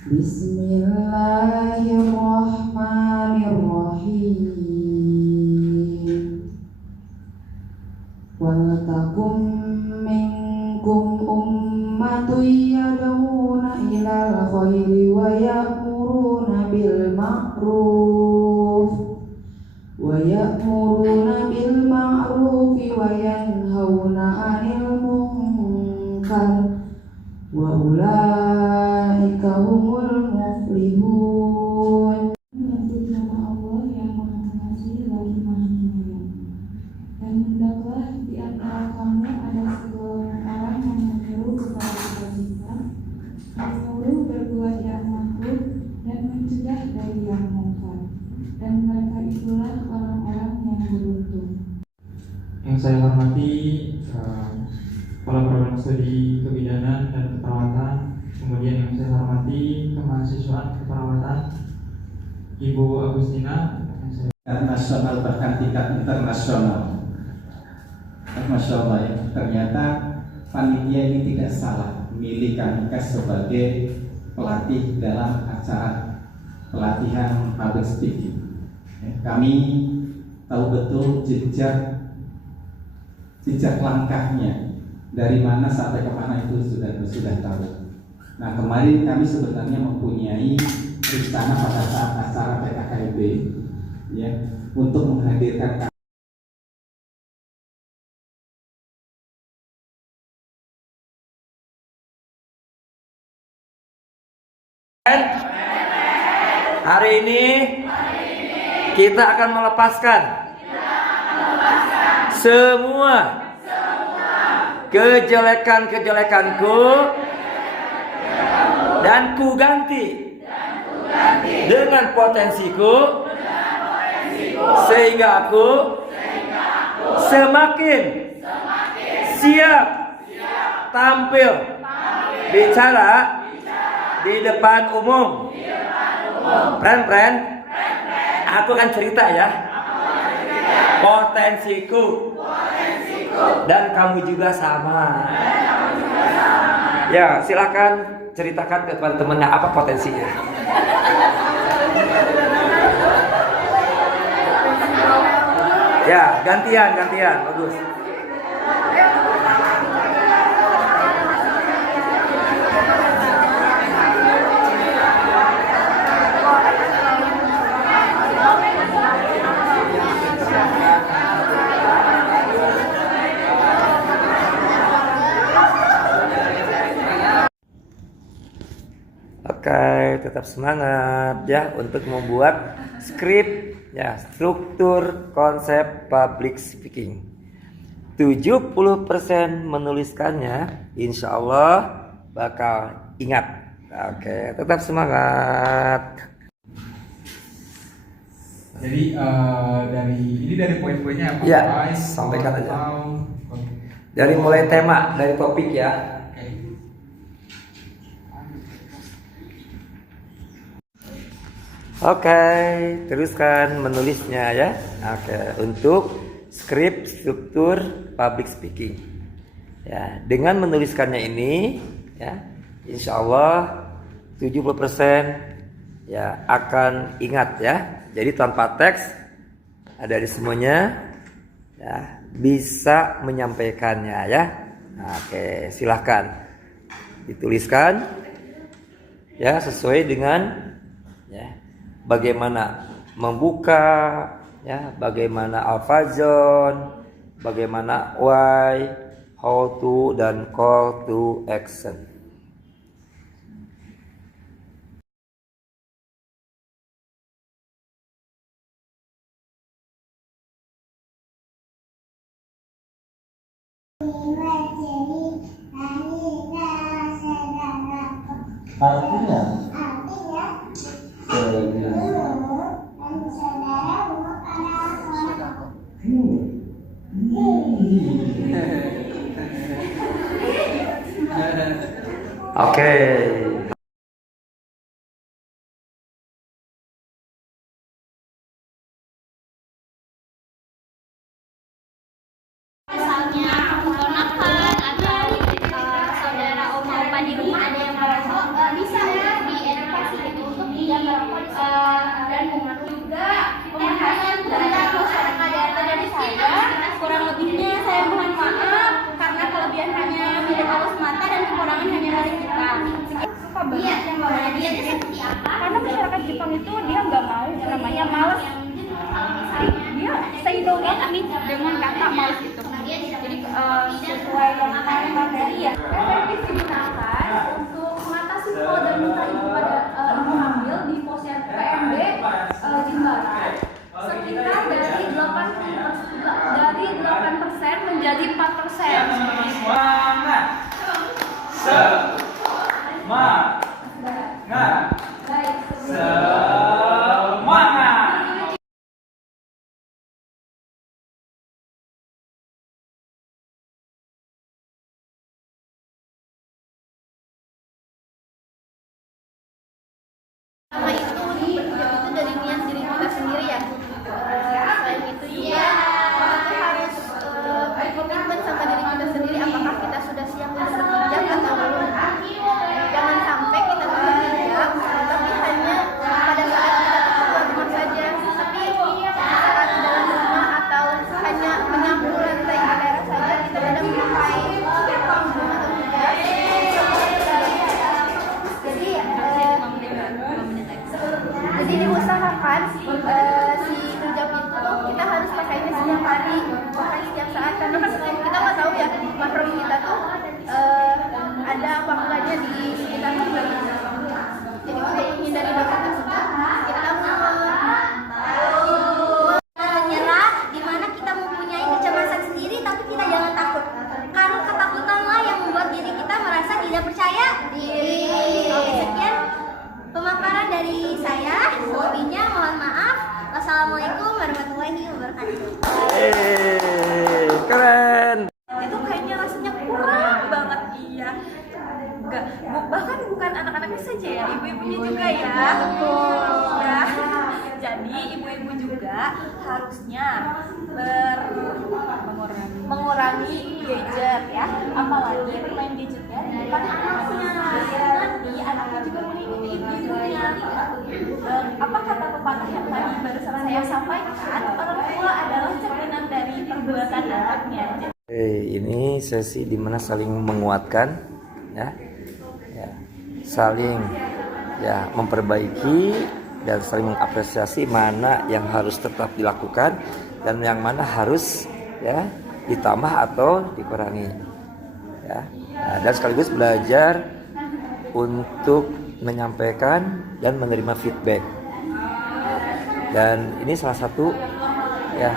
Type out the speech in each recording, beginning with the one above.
Bismillahirrahmanirrahim. Waltakum minkum ummatun yad'una ilal khairi wa ya'muruna bil ma'ruf wa yanhauna 'anil munkar wa ulaika humul muflihun. Menyebut nama Allah yang Maha Pengasih lagi Maha Penyayang. Dan hendaklah di antara kamu ada seorang yang menyeru kepada kebajikan, menyuruh berbuat yang ma'ruf dan mencegah dari yang mungkar. Dan mereka itulah orang-orang yang beruntung. Yang saya hormati kepala program studi kebidanan dan keperawatan, kemudian yang saya hormati kemahasiswaan keperawatan Ibu Agustina, nasional bahkan tingkat internasional. Masya Allah ya, ternyata panitia ini tidak salah memilih Kanika sebagai pelatih dalam acara pelatihan public speaking. Kami tahu betul jejak langkahnya dari mana sampai ke mana itu sudah tahu. Nah, kemarin kami sebenarnya mempunyai rencana pada saat acara PKKMB ya untuk menghadirkan hari ini kita akan melepaskan semua kejelekan-kejelekanku dan ku ganti dengan potensiku sehingga aku semakin siap tampil bicara di depan umum. Pren, aku akan cerita ya potensiku dan kamu juga sama. Ya, silakan ceritakan ke teman-temannya apa potensinya. Ya, gantian, bagus. Oke, tetap semangat ya untuk membuat skrip ya, struktur konsep public speaking. 70% menuliskannya, insya Allah bakal ingat. Oke, tetap semangat. Jadi dari poin-poinnya apa? Ya, sampaikan aja. Dari mulai tema, dari topik ya. Oke, teruskan menulisnya ya. Oke, untuk skrip struktur public speaking. Ya, dengan menuliskannya ini ya, insya Allah 70% ya akan ingat ya. Jadi tanpa teks ada di semuanya ya, bisa menyampaikannya ya. Oke, silahkan dituliskan ya sesuai dengan ya bagaimana membuka ya, bagaimana alfazon, bagaimana why, how to, dan call to action. artinya Oke. Misalnya ponakan atau saudara oma opa di rumah ada yang merokok, bisa di Semangat. Semangat. Semangat. Sama itu berhijab itu dari niat diri kita sendiri ya. Selain itu juga kita tuh harus komitmen sama diri kita sendiri. Apakah kita sudah siap untuk berhijab atau belum? Jangan sampai kita berhijab tapi hanya pada saat kita keluar rumah saja. Tapi saat dalam rumah atau hanya menyapu lantai di daerah saja kita tidak memakai parfum atau hijab. Jadi diusahakan si hijab itu kita harus pakainya setiap hari, bahkan setiap saat, karena kan kita nggak tahu ya mahram kita tuh ada apa enggaknya di sekitar kita. Jadi untuk menghindari dosa tersebut kita menyerah, di mana kita mempunyai kecemasan sendiri, tapi kita jangan takut, karena ketakutanlah yang membuat diri kita merasa tidak percaya diri. Oke, sekian pemaparan dari saya. Selebihnya mohon maaf. Wassalamualaikum warahmatullahi wabarakatuh. Keren. Itu kayaknya rasanya kurang banget. Iya, enggak, bahkan bukan anak-anaknya saja ya, ibu-ibunya juga ya. Ya, jadi ibu-ibu juga harusnya mengurangi gadget ya, apalagi main gadgetnya di depan anaknya. Nanti anaknya juga mengikuti ibu-ibunya. Apa kata pepatah yang tadi barusan saya sampaikan, orang tua adalah cerminan dari perbuatan anaknya. Ini sesi dimana saling menguatkan, ya, saling memperbaiki dan saling mengapresiasi mana yang harus tetap dilakukan dan yang mana harus ditambah atau dikurangi, ya. Nah, dan sekaligus belajar untuk menyampaikan dan menerima feedback. Dan ini salah satu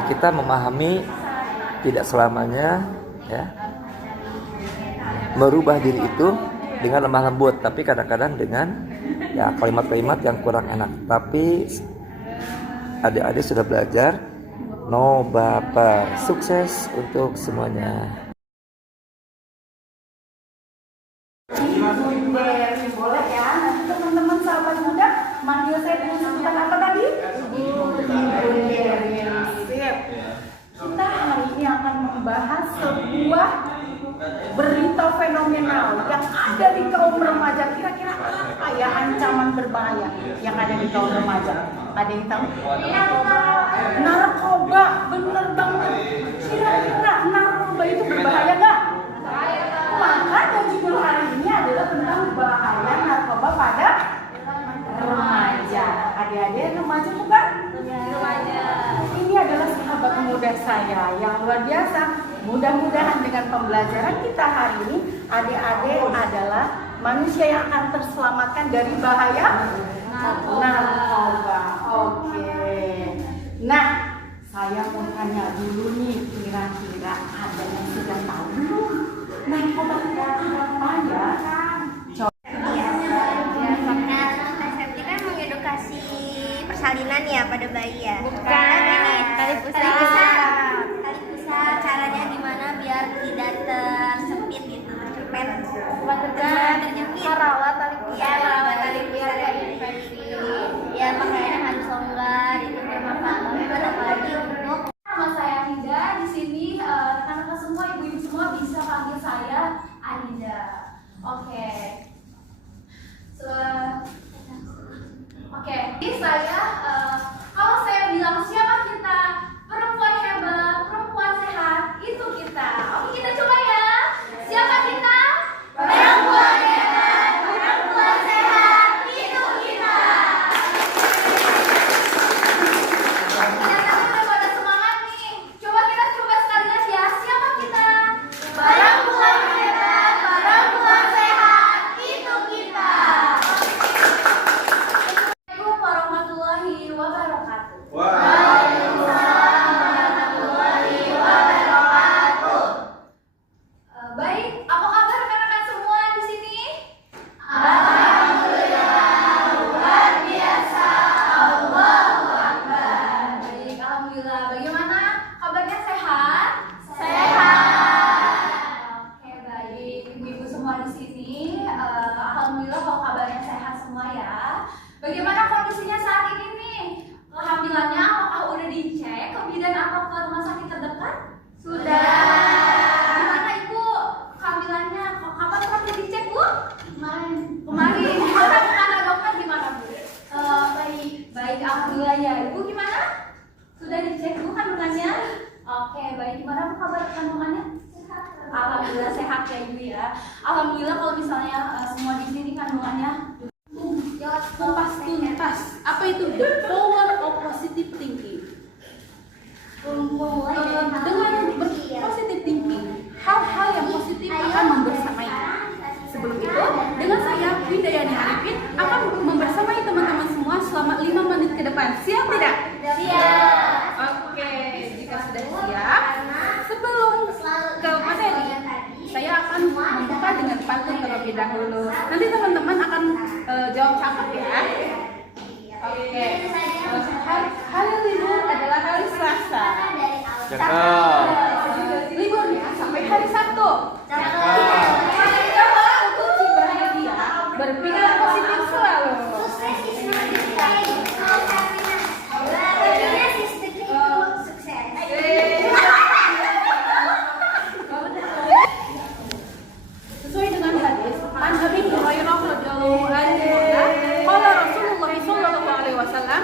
kita memahami tidak selamanya merubah diri itu dengan lemah lembut, tapi kadang-kadang dengan kalimat-kalimat yang kurang enak. Tapi adik-adik sudah belajar, no baper, sukses untuk semuanya. Boleh ya, nanti teman-teman sahabat muda manggil saya dengan sebutan apa tadi? Sip. Kita hari ini akan membahas sebuah berita fenomenal yang ada di kaum remaja. Kira-kira apa ya ancaman berbahaya yang ada di kaum remaja? Ada yang tahu? Narkoba, bener banget. Kira-kira narkoba itu berbahaya nggak? Maka dan judul hari ini adalah tentang bahaya narkoba pada remaja. Adik-adik remaja bukan? Remaja. Ini adalah sahabat muda saya yang luar biasa. Mudah-mudahan dengan pembelajaran kita hari ini, adik-adik adalah manusia yang akan terselamatkan dari bahaya narkoba. Oke. Nah, saya mau tanya dulu nih, kira-kira ada yang sudah tahu belum? Narkoba itu apa ya? Kan mengedukasi persalinan ya pada bayi ya. Bukan, ini tali pusar. Tali pusar, caranya gimana biar tidak tersepit gitu, terjepit. Bukan terjepit. Merawat tali pusar. Ya, merawat tali pusar dari infeksi. Ya, pakaiannya harus longgar, itu bermanfaat banget apalagi untuk. Nama saya Hida, di sini rekan-rekan semua, ibu-ibu semua bisa panggil saya alhamdulillah sehat ya Ibu ya. Alhamdulillah kalau misalnya semua di sini kandungannya tuntas. Apa itu the power of positive thinking? Dengan positive thinking, hal-hal yang positif akan membersamai. Sebelum itu, dengan saya Windayani Arifin akan membersamai teman-teman semua selama 5 menit ke depan. Siap tidak? Siap. Oke, jika sudah siap, sebelum ke materi, saya akan membuka dengan pantun terlebih dahulu. Nanti teman-teman akan jawab cakap ya. Oke. Hari libur adalah hari Selasa. Cakep. Liburnya sampai hari Sabtu. Kunci bahagia, berpikir positif selalu. Sukses is not the key to happiness. Happiness is the key to success. Sesuai dengan hadis, an Abi Hurairah radhiyallahu anhu, qala Rasulullah sallallahu alaihi wasallam,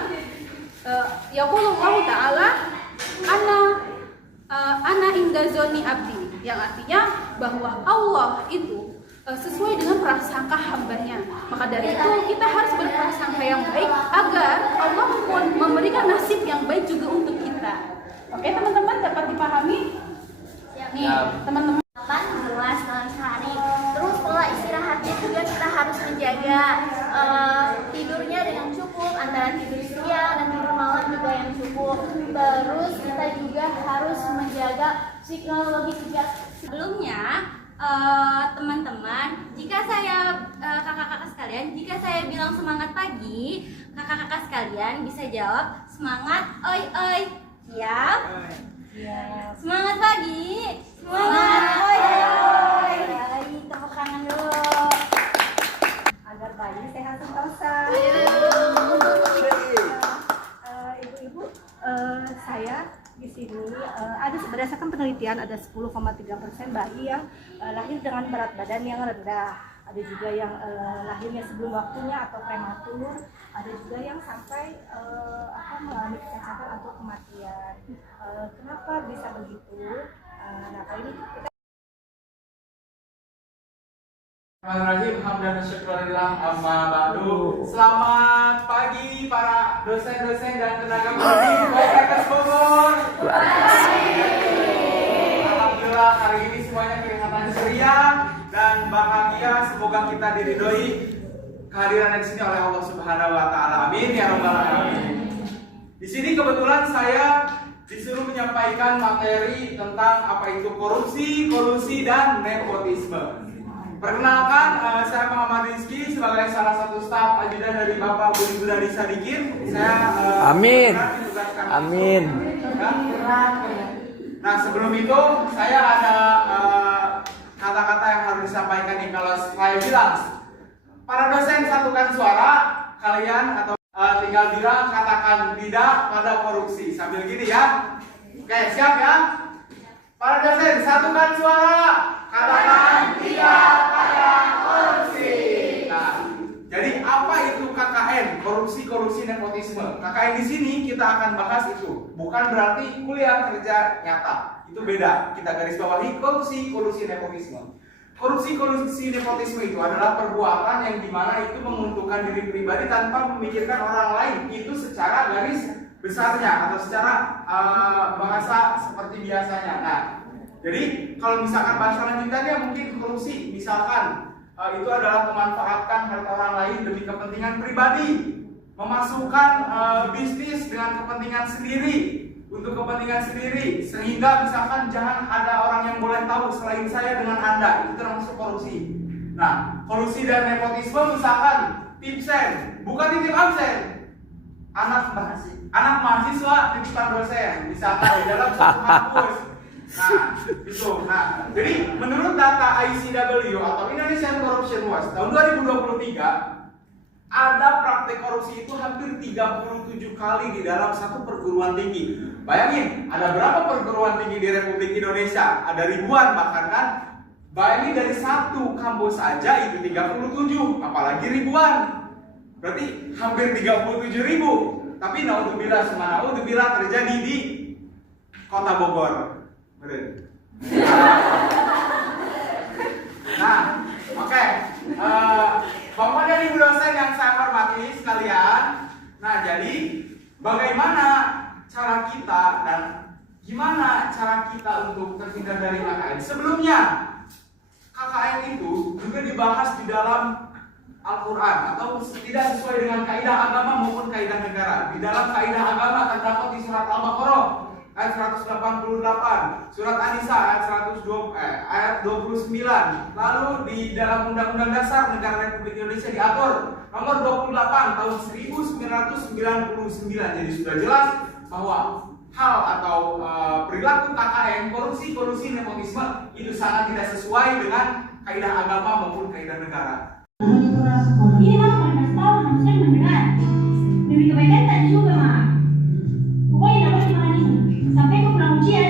yaqulullah ta'ala ana inda zoni abdi, yang artinya bahwa Allah itu sesuai dengan prasangka hambanya. Maka dari itu kita harus berprasangka yang baik agar Allah pun memberikan nasib yang baik juga untuk kita. Oke teman-teman, dapat dipahami? Nih teman-teman. 8 gelas dalam sehari. Terus pola istirahatnya juga kita harus menjaga tidurnya dengan cukup, antara tidur siang dan tidur malam juga yang cukup. Terus kita juga harus menjaga psikologi juga. Sebelumnya teman-teman, jika saya kakak-kakak sekalian, jika saya bilang semangat pagi, kakak-kakak sekalian bisa jawab semangat oi oi. Siap? Semangat pagi. Semangat oi oi. Baik, tepuk tangan dulu. Agar bayi sehat sentosa. Ibu-ibu, saya di sini ada berdasarkan penelitian ada 10,3% bayi yang lahir dengan berat badan yang rendah. Ada juga yang lahirnya sebelum waktunya atau prematur. Ada juga yang sampai mengalami kecacatan atau kematian. Kenapa bisa begitu? Nah, kali ini kita Bismillahirrahmanirrahim. Hamdan wa syukurillah amma ba'du. Selamat pagi para dosen-dosen dan tenaga pendidik Poltekkes Bogor. Alhamdulillah hari ini semuanya kelihatan ceria dan bahagia. Semoga kita diridhoi kehadiran di sini oleh Allah Subhanahu wa taala. Amin ya rabbal alamin. Di sini kebetulan saya disuruh menyampaikan materi tentang apa itu korupsi, kolusi dan nepotisme. Perkenalkan, saya Muhammad Rizky sebagai salah satu staf ajudan dari Bapak Budi Gunadi Sadikin. Saya Amin. ditugaskan Amin. Nah, sebelum itu saya ada kata-kata yang harus disampaikan nih. Kalau saya bilang, para dosen satukan suara, kalian atau tinggal bilang katakan tidak pada korupsi sambil gini ya. Oke, siap ya? Para dosen satukan suara, katakan tidak pada korupsi. Nah, jadi apa itu KKN? Korupsi, kolusi, nepotisme. KKN di sini kita akan bahas itu. Bukan berarti kuliah kerja nyata. Itu beda. Kita garis bawahi korupsi, kolusi, nepotisme. Korupsi, kolusi, nepotisme itu adalah perbuatan yang dimana itu menguntungkan diri pribadi tanpa memikirkan orang lain. Itu secara garis besarnya atau secara bahasa seperti biasanya. Nah, jadi kalau misalkan bahasa lanjutannya mungkin korupsi, misalkan itu adalah memanfaatkan harta orang lain demi kepentingan pribadi, memasukkan bisnis dengan kepentingan sendiri, untuk kepentingan sendiri, sehingga misalkan jangan ada orang yang boleh tahu selain saya dengan Anda, itu termasuk korupsi. Nah, kolusi dan nepotisme misalkan tipsen, bukan titip absen, anak mahasiswa titipan dosen, misalkan di dalam suatu kampus. Nah, itu. Nah, jadi menurut data ICW atau Indonesian Corruption Watch tahun 2023, ada praktek korupsi itu hampir 37 kali di dalam satu perguruan tinggi. Bayangin, ada berapa perguruan tinggi di Republik Indonesia? Ada ribuan bahkan kan? Bayangin dari satu kampus saja itu 37, apalagi ribuan. Berarti hampir 37 ribu. Tapi naudzubillah terjadi di Kota Bogor. Bener. KKN itu juga dibahas di dalam Al-Quran atau tidak sesuai dengan kaidah agama maupun kaidah negara. Di dalam kaidah agama terdapat di surat Al-Baqarah ayat 188, surat An-Nisa ayat 29. Lalu di dalam Undang-Undang Dasar Negara Republik Indonesia diatur nomor 28 tahun 1999. Jadi sudah jelas bahwa hal atau perilaku KKN, korupsi, nepotisme itu sangat tidak sesuai dengan kaidah agama maupun kaidah negara. Ini mah bukan kasih tahu, harusnya mendengar. Demi kebaikan tadi juga mah. Pokoknya dapat gimana nih? Sampai ke pulang ujian